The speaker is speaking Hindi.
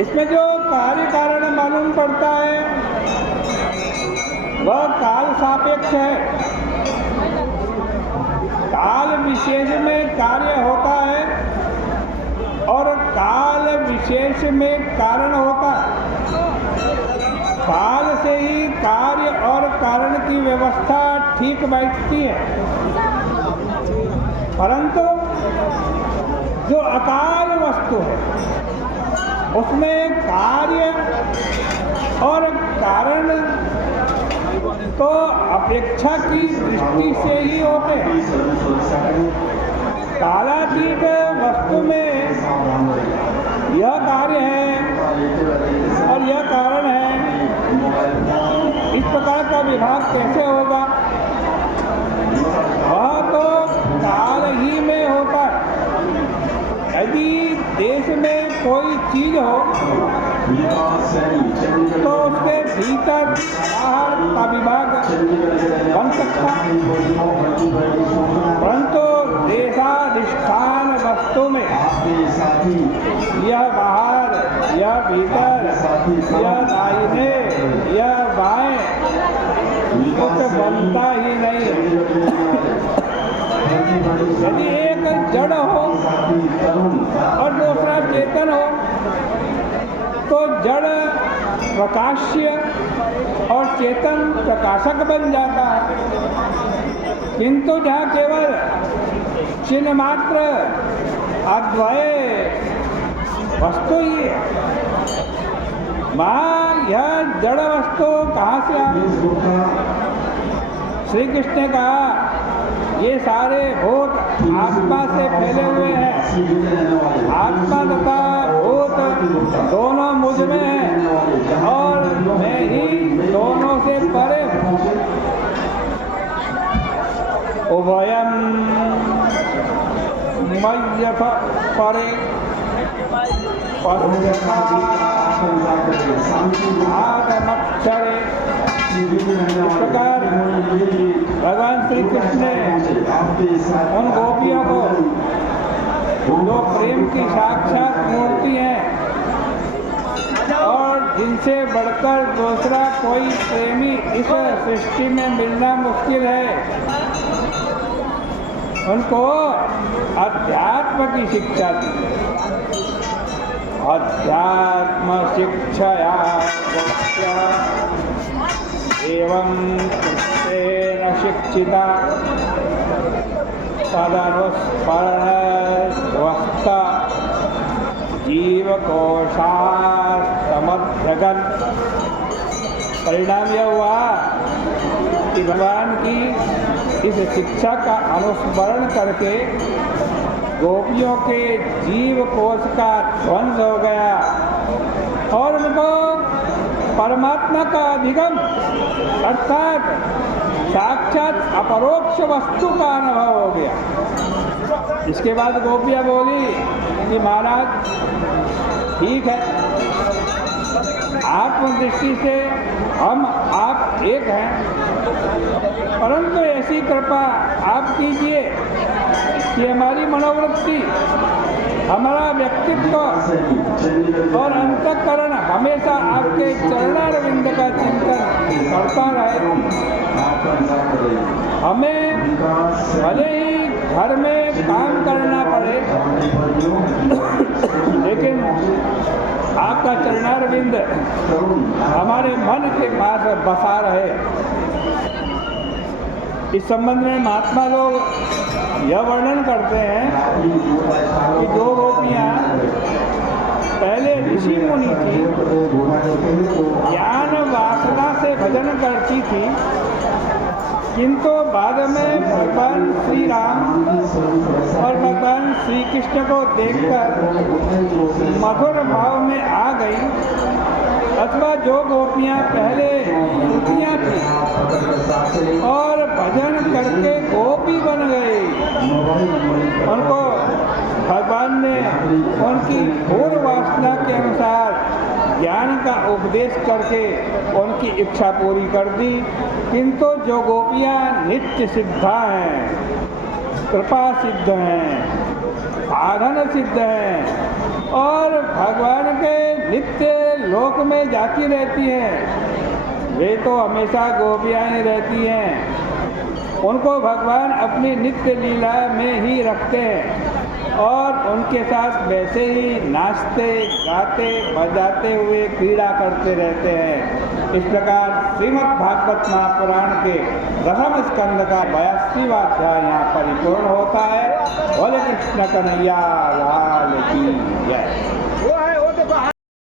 इसमें जो कार्य कारण मालूम पड़ता है वह काल सापेक्ष है। काल विशेष में कार्य होता है और काल विशेष में कारण होता है। काल से ही कार्य और कारण की व्यवस्था ठीक बैठती है, परंतु जो अकाल वस्तु है उसमें कार्य और कारण तो अपेक्षा की दृष्टि से ही होते हैं। कालातीत वस्तु में यह कार्य है और यह कारण है, इस प्रकार का विभाग कैसे होगा? वह तो काल ही में होता है। यदि देश में कोई चीज हो तो उसके भीतर बाहर का विभाग बन सकता है, परंतु देशाधिष्ठान वस्तु में यह बाहर, यह भीतर, यह दाहिने, यह बाएं कुछ बनता ही नहीं। यदि एक जड़ हो और दूसरा चेतन हो तो जड़ प्रकाश्य और चेतन प्रकाशक बन जाता है, किंतु जहाँ केवल चिन्ह मात्र अद्वय वस्तु ही है, वहाँ यह जड़ वस्तु कहाँ से आ? श्री कृष्ण ने कहा ये सारे भूत आत्मा से फैले हुए हैं, आत्मा तथा भूत दोनों मुझ में हैं और मैं ही दोनों से परे हूँ। उभयं मय्यथ परे आगमक्षरे। इस प्रकार भगवान श्री कृष्ण ने उन गोपियों को जो प्रेम की साक्षात मूर्ति हैं और जिनसे बढ़कर दूसरा कोई प्रेमी इस सृष्टि में मिलना मुश्किल है, उनको अध्यात्म की शिक्षा दी। अध्यात्म शिक्षया एवं कृतेन शिक्षिता तदनुस्मरणस्वस्था जीवकोशास्तमध्यगन्। परिणाम यह हुआ कि भगवान की इस शिक्षा का अनुस्मरण करके गोपियों के जीव कोश का ध्वंस हो गया और उनको परमात्मा का अधिगम अर्थात साक्षात अपरोक्ष वस्तु का अनुभव हो गया। इसके बाद गोपियाँ बोली कि महाराज ठीक है, आत्मदृष्टि से हम आप एक हैं, परंतु ऐसी कृपा आप कीजिए कि हमारी मनोवृत्ति, हमारा व्यक्तित्व और अंतःकरण हमेशा आपके चरणारविंद का चिंतन करता रहे। हमें भले ही घर में काम करना पड़े, लेकिन आपका चरणारविंद हमारे मन के पास बसा रहे। इस संबंध में महात्मा लोग यह वर्णन करते हैं कि दो गोपियाँ पहले ऋषि मुनि थी, ज्ञान वासना से भजन करती थी, किंतु बाद में भगवान श्री राम और भगवान श्री कृष्ण को देखकर मधुर भाव में आ गई। अथवा जो गोपियाँ पहले गोपियाँ थी और भजन करके गोपी बन गई, उनको भगवान ने उनकी पूर्व वासना के अनुसार ज्ञान का उपदेश करके उनकी इच्छा पूरी कर दी। किंतु जो गोपियाँ नित्य सिद्धा हैं, कृपा सिद्ध हैं, साधन सिद्ध हैं और भगवान के नित्य लोक में जाती रहती हैं, वे तो हमेशा गोपियाँ ही रहती हैं। उनको भगवान अपनी नित्य लीला में ही रखते हैं और उनके साथ वैसे ही नाचते गाते बजाते हुए क्रीड़ा करते रहते हैं। इस प्रकार श्रीमद् भागवत महापुराण के प्रथम स्कंद का 82वां अध्याय यहाँ परिपूर्ण होता है। बोले कृष्ण कन्हैया लाल की जय।